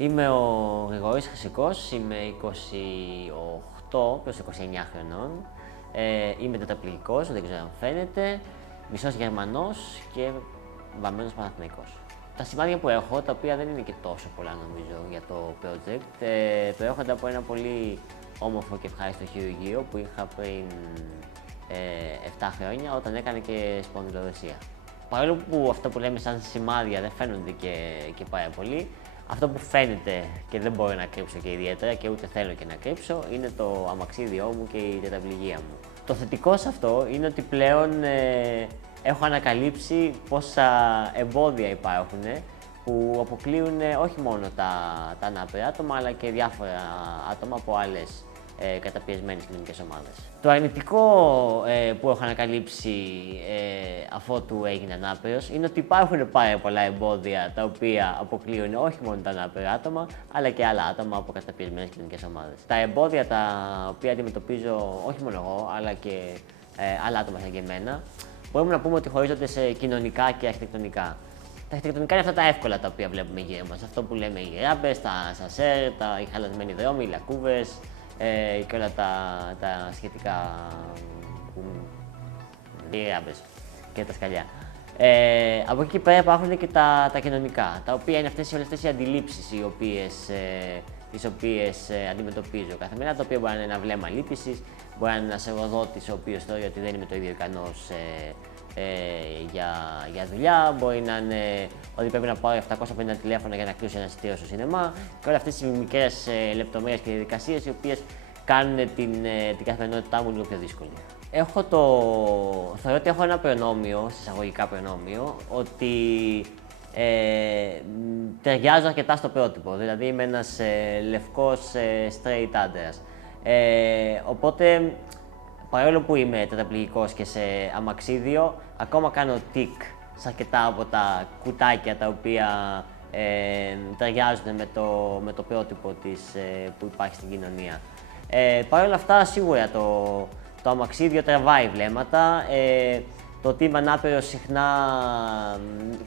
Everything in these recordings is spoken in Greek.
Είμαι ο Γρηγόρης Χρυσικός, είμαι 28 προς 29 χρονών. Είμαι τετραπληγικός, δεν ξέρω αν φαίνεται, μισός Γερμανός και βαμμένος Παναθηναϊκός. Τα σημάδια που έχω, τα οποία δεν είναι και τόσο πολλά νομίζω για το project, προέρχονται από ένα πολύ όμορφο και ευχάριστο χειρουργείο που είχα πριν 7 χρόνια όταν έκανε και σπονδυλοδεσία. Παρόλο που αυτό που λέμε σαν σημάδια δεν φαίνονται και πάρα πολύ, αυτό που φαίνεται και δεν μπορώ να κρύψω και ιδιαίτερα και ούτε θέλω και να κρύψω είναι το αμαξίδιό μου και η τετραπληγία μου. Το θετικό σε αυτό είναι ότι πλέον έχω ανακαλύψει πόσα εμπόδια υπάρχουν που αποκλείουν όχι μόνο τα ανάπηρα άτομα αλλά και διάφορα άτομα από άλλες καταπιεσμένες κοινωνικές ομάδες. Το αρνητικό που έχω ανακαλύψει αφότου έγινα ανάπηρος είναι ότι υπάρχουν πάρα πολλά εμπόδια τα οποία αποκλείουν όχι μόνο τα ανάπηρα άτομα αλλά και άλλα άτομα από καταπιεσμένες κοινωνικές ομάδες. Τα εμπόδια τα οποία αντιμετωπίζω όχι μόνο εγώ αλλά και άλλα άτομα σαν και εμένα μπορούμε να πούμε ότι χωρίζονται σε κοινωνικά και αρχιτεκτονικά. Τα αρχιτεκτονικά είναι αυτά τα εύκολα τα οποία βλέπουμε γύρω μας. Αυτό που λέμε οι ράμπες, τα σασέρ, οι χαλασμένοι δρόμοι, οι λακκούβες και όλα τα σχετικά οι ράμπες και τα σκαλιά. Από εκεί και πέρα υπάρχουν και τα κοινωνικά, τα οποία είναι όλες αυτές οι αντιλήψεις τις οποίες αντιμετωπίζω κάθε μέρα, τα οποία μπορεί να είναι ένα βλέμμα λύπησης, μπορεί να είναι ένας εργοδότης ο οποίος θεωρεί ότι δεν είμαι το ίδιο ικανός για δουλειά, μπορεί να είναι ότι πρέπει να πάρω 750 τηλέφωνα για να κλείσω ένα εισιτήριο στο σινεμά και όλες αυτές οι μικρές λεπτομέρειες και διαδικασίες οι οποίες κάνουν την καθημερινότητά μου λίγο πιο δύσκολη. Θεωρώ ότι έχω ένα προνόμιο, εισαγωγικά προνόμιο, ότι ταιριάζω αρκετά στο πρότυπο, δηλαδή είμαι ένας λευκός straight άντρας. Οπότε, παρόλο που είμαι τετραπληγικός και σε αμαξίδιο, ακόμα κάνω τικ σε αρκετά από τα κουτάκια τα οποία ταιριάζουν με το πρότυπο που υπάρχει στην κοινωνία. Παρ' όλα αυτά, σίγουρα το αμαξίδιο τραβάει βλέμματα. Το ότι είμαι ανάπηρος συχνά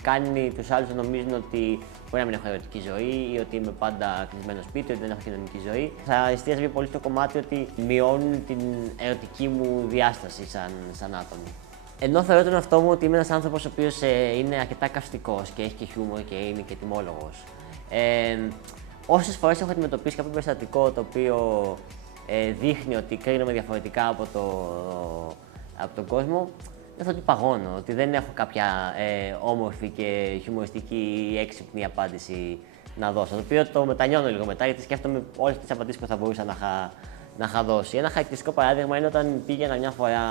κάνει τους άλλους να νομίζουν ότι μπορεί να μην έχω ερωτική ζωή ή ότι είμαι πάντα κλεισμένο σπίτι, ότι δεν έχω κοινωνική ζωή. Θα εστίαζε πολύ στο κομμάτι ότι μειώνουν την ερωτική μου διάσταση σαν άτομο. Ενώ θεωρώ τον εαυτό μου ότι είμαι ένας άνθρωπος ο οποίος είναι αρκετά καυστικός και έχει και χιούμορ και είναι και τιμόλογος. Όσες φορές έχω αντιμετωπίσει κάποιο περιστατικό το οποίο δείχνει ότι κρίνομαι διαφορετικά από τον κόσμο, δεν θα ότι παγώνω, ότι δεν έχω κάποια όμορφη και χιουμοριστική ή έξυπνη απάντηση να δώσω. Το οποίο το μετανιώνω λίγο μετά, γιατί σκέφτομαι όλες τις απαντήσεις που θα μπορούσα να είχα δώσει. Ένα χαρακτηριστικό παράδειγμα είναι όταν πήγαινα μια φορά.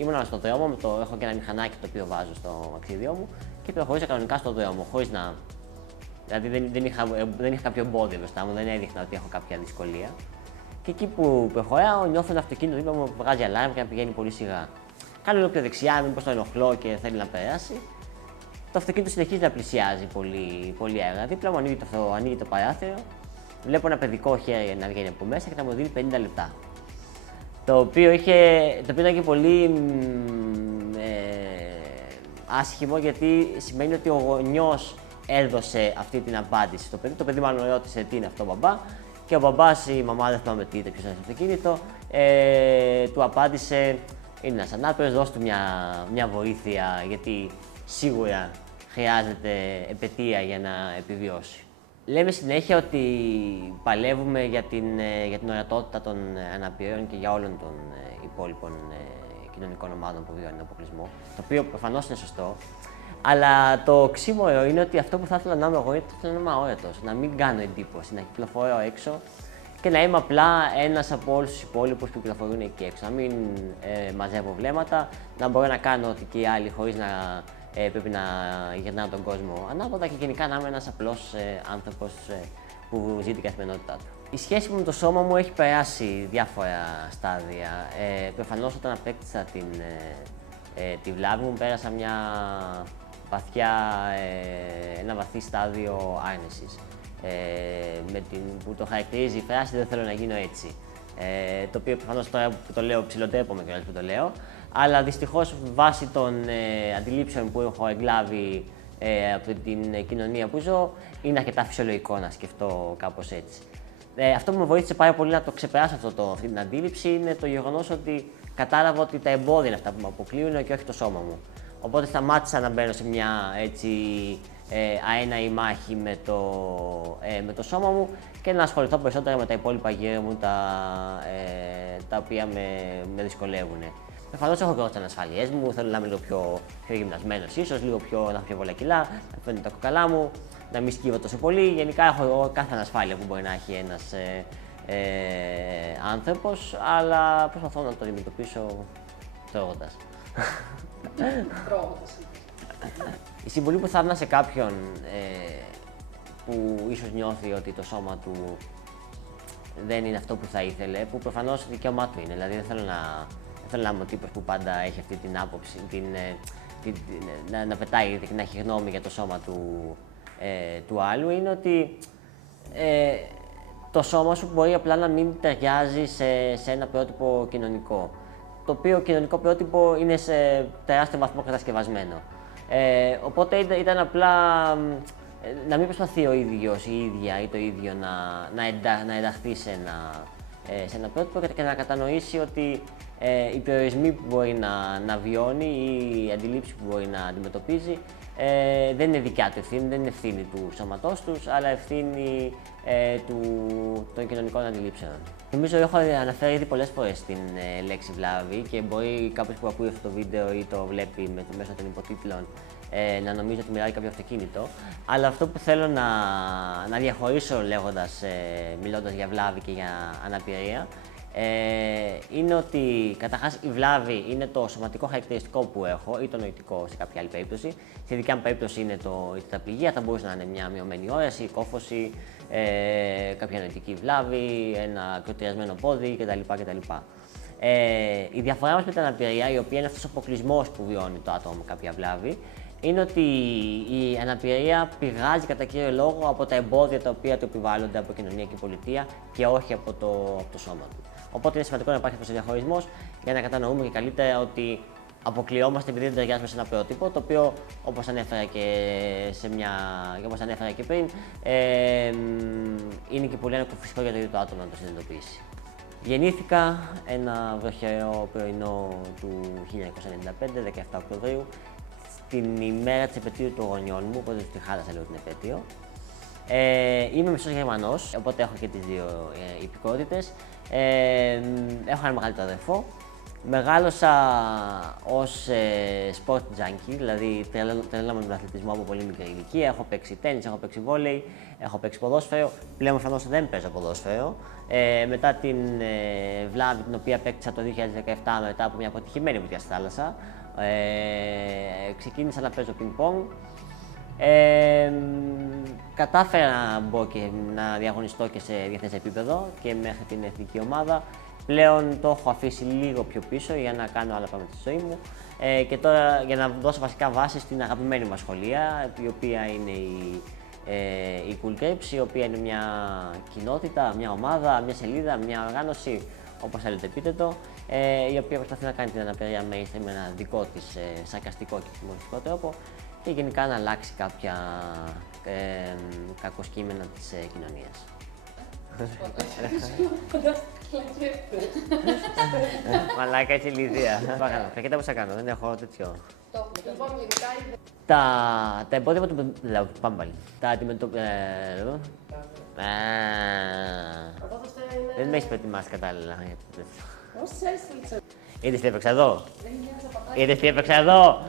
Ήμουν στον δρόμο, έχω και ένα μηχανάκι το οποίο βάζω στο μαξίδιό μου και προχωρούσα κανονικά στον δρόμο, χωρίς να. Δηλαδή δεν είχα κάποιο εμπόδιο μπροστά μου, δεν έδειχνα ότι έχω κάποια δυσκολία. Και εκεί που προχωράω, νιώθω ένα αυτοκίνητο δίπλα μου βγάζει αλάρμ και να πηγαίνει πολύ σιγά. Κάνω λίγο πιο δεξιά, μήπως το ενοχλώ και θέλει να περάσει. Το αυτοκίνητο συνεχίζει να πλησιάζει πολύ αργά. Δίπλα μου ανοίγει το παράθυρο, βλέπω ένα παιδικό χέρι να βγαίνει από μέσα και να μου δίνει 50 λεπτά. Το οποίο ήταν και πολύ άσχημο, γιατί σημαίνει ότι ο γονιός έδωσε αυτή την απάντηση στο παιδί. Το παιδί μάλλον ρώτησε τι είναι αυτό μπαμπά και ο μπαμπάς ή η μαμά, δεν θυμάμαι τι ήταν, ποιος ήταν στο αυτοκίνητο, του απάντησε είναι ένας ανάπηρος, δώσ' του μια βοήθεια γιατί σίγουρα χρειάζεται επετεία για να επιβιώσει. Λέμε συνέχεια ότι παλεύουμε για την ορατότητα των αναπήρων και για όλων των υπόλοιπων κοινωνικών ομάδων που βιώνουν αποκλεισμό, το οποίο προφανώς είναι σωστό. Αλλά το οξύμορο είναι ότι αυτό που θα ήθελα να είμαι εγώ είναι ότι θα ήθελα να είμαι αόρατος, να μην κάνω εντύπωση, να κυκλοφορώ έξω και να είμαι απλά ένας από όλους τους υπόλοιπους που κυκλοφορούν εκεί έξω. Να μην μαζεύω βλέμματα, να μπορώ να κάνω ό,τι και οι άλλοι χωρίς να πρέπει να γυρνάω τον κόσμο ανάποδα και γενικά να είμαι ένας απλός άνθρωπος που ζει την καθημερινότητά του. Η σχέση μου με το σώμα μου έχει περάσει διάφορα στάδια. Προφανώς όταν απέκτησα τη βλάβη μου πέρασα ένα βαθύ στάδιο άρνησης. Που το χαρακτηρίζει η φράση «δεν θέλω να γίνω έτσι». Το οποίο προφανώς τώρα που το λέω ψιλοτρέπομαι κιόλας που το λέω, αλλά δυστυχώς βάσει των αντιλήψεων που έχω εγκλάβει από την κοινωνία που ζω, είναι αρκετά φυσιολογικό να σκεφτώ κάπως έτσι. Αυτό που με βοήθησε πάρα πολύ να το ξεπεράσω αυτή την αντίληψη είναι το γεγονός ότι κατάλαβα ότι τα εμπόδια είναι αυτά που με αποκλείουν και όχι το σώμα μου. Οπότε σταμάτησα να μπαίνω σε μια έτσι, αέναη μάχη με το σώμα μου και να ασχοληθώ περισσότερα με τα υπόλοιπα γύρω μου τα οποία με δυσκολεύουν. Προφανώς έχω και εγώ τις ανασφάλειές μου, θέλω να είμαι λίγο πιο γυμνασμένος ίσως, να έχω πιο πολλά κιλά, να φαίνονται τα κοκαλά μου, να μην σκύβω τόσο πολύ. Γενικά έχω εγώ κάθε ανασφάλεια που μπορεί να έχει ένας άνθρωπος, αλλά προσπαθώ να το αντιμετωπίσω τρώγοντας. Η συμβουλή που θα έδινα σε κάποιον που ίσως νιώθει ότι το σώμα του δεν είναι αυτό που θα ήθελε, που προφανώς δικαίωμά του είναι, δηλαδή δεν θέλω να είμαι ο τύπος που πάντα έχει αυτή την άποψη, να πετάει και να έχει γνώμη για το σώμα του άλλου, είναι ότι το σώμα σου μπορεί απλά να μην ταιριάζει σε ένα πρότυπο κοινωνικό, το οποίο κοινωνικό πρότυπο είναι σε τεράστιο βαθμό κατασκευασμένο. Οπότε ήταν απλά να μην προσπαθεί ο ίδιος, η ίδια ή το ίδιο να ενταχθεί σε ένα πρότυπο και να κατανοήσει ότι οι περιορισμοί που μπορεί να βιώνει ή οι αντιλήψεις που μπορεί να αντιμετωπίζει δεν είναι δικιά του ευθύνη, δεν είναι ευθύνη του σώματός τους, αλλά ευθύνη των κοινωνικών αντιλήψεων. Νομίζω έχω αναφέρει ήδη πολλές φορές την λέξη βλάβη και μπορεί κάποιος που ακούει αυτό το βίντεο ή το βλέπει μέσω των υποτίτλων να νομίζει ότι μιλάει κάποιο αυτοκίνητο. Αλλά αυτό που θέλω να διαχωρίσω μιλώντας για βλάβη και για αναπηρία, είναι ότι καταρχάς η βλάβη είναι το σωματικό χαρακτηριστικό που έχω ή το νοητικό σε κάποια άλλη περίπτωση. Στη δικιά μου περίπτωση είναι η τετραπληγία, θα μπορούσε να είναι μια μειωμένη όραση, κόφωση, κάποια νοητική βλάβη, ένα ακροτηριασμένο πόδι κτλ. Η διαφορά μας με την αναπηρία, η οποία είναι αυτός ο αποκλεισμός που βιώνει το άτομο με κάποια βλάβη, είναι ότι η αναπηρία πηγάζει κατά κύριο λόγο από τα εμπόδια τα οποία του επιβάλλονται από κοινωνία και πολιτεία και όχι από το σώμα του. Οπότε είναι σημαντικό να υπάρχει αυτός ο διαχωρισμός για να κατανοούμε και καλύτερα ότι αποκλειόμαστε επειδή δεν ταιριάζουμε σε ένα πρότυπο, το οποίο όπως ανέφερα και πριν, είναι και πολύ ανεκοφυσικό για το ίδιο το άτομο να το συνειδητοποιήσει. Γεννήθηκα ένα βροχερό πρωινό του 1995, 17 Οκτωβρίου, την ημέρα της επετείου των γονιών μου, οπότε τη χάλασα λίγο την επέτειο. Είμαι μισός Γερμανός, οπότε έχω και τις δύο υπηκότητες. Έχω έναν μεγαλύτερο αδερφό. Μεγάλωσα ως sport junkie, δηλαδή τρελαίνομαι με τον αθλητισμό από πολύ μικρή ηλικία. Έχω παίξει τένις, έχω παίξει βόλεϊ, έχω παίξει ποδόσφαιρο. Πλέον προφανώς δεν παίζω ποδόσφαιρο. Μετά την βλάβη την οποία παίκτησα το 2017 μετά από μια αποτυχημένη βουτιά στη θάλασσα, ξεκίνησα να παίζω πινκ-πονγκ. Κατάφερα να μπω και να διαγωνιστώ και σε διεθνές επίπεδο και μέχρι την εθνική ομάδα. Πλέον το έχω αφήσει λίγο πιο πίσω για να κάνω άλλα πράγματα στη ζωή μου και τώρα για να δώσω βασικά βάση στην αγαπημένη μας σχολεία, η οποία είναι η Cool Grapes, η οποία είναι μια κοινότητα, μια ομάδα, μια σελίδα, μια οργάνωση, όπως θέλετε πείτε το, η οποία προσπαθεί να κάνει την αναπηρία mainstream με ένα δικό της σαρκαστικό και χιουμοριστικό τρόπο και γενικά να αλλάξει κάποια κακοσκήμενα της κοινωνίας. Μαλάκα, έτσι ηλίθεια. Φρακέτα πώς θα κάνω, δεν έχω τέτοιο. Τα εμπόδια που πάμε πάλι. Τα αντιμετωπίζω. Δεν με έχεις προετοιμάσει κατάλληλα. Είδες τι έπαιξα εδώ. Είδες τι έπαιξα εδώ.